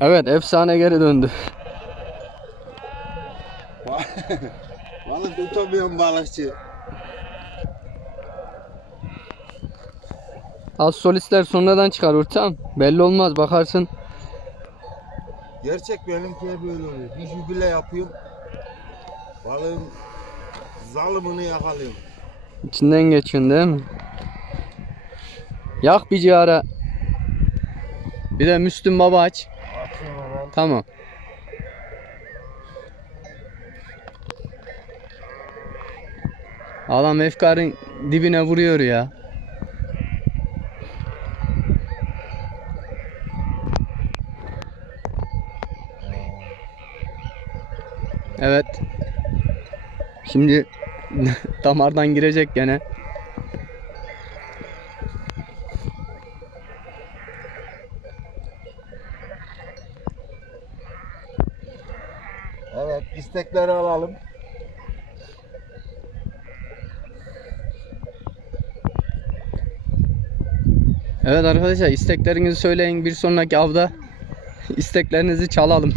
Evet efsane geri döndü. Balık tutamıyorum balıkçı. Az solistler sonradan çıkar Urtan. Belli olmaz bakarsın. Gerçek benimki hep böyle oluyor. Bir jübile yapıyorum. Balığın zalımını yakalıyorum. İçinden geçiyorsun değil mi? Yak bir cigara. Bir de Müslüm Baba aç. Tamam. Adam efkarın dibine vuruyor ya. Evet. Şimdi damardan girecek gene. Evet istekleri alalım. Evet arkadaşlar isteklerinizi söyleyin bir sonraki avda isteklerinizi çalalım.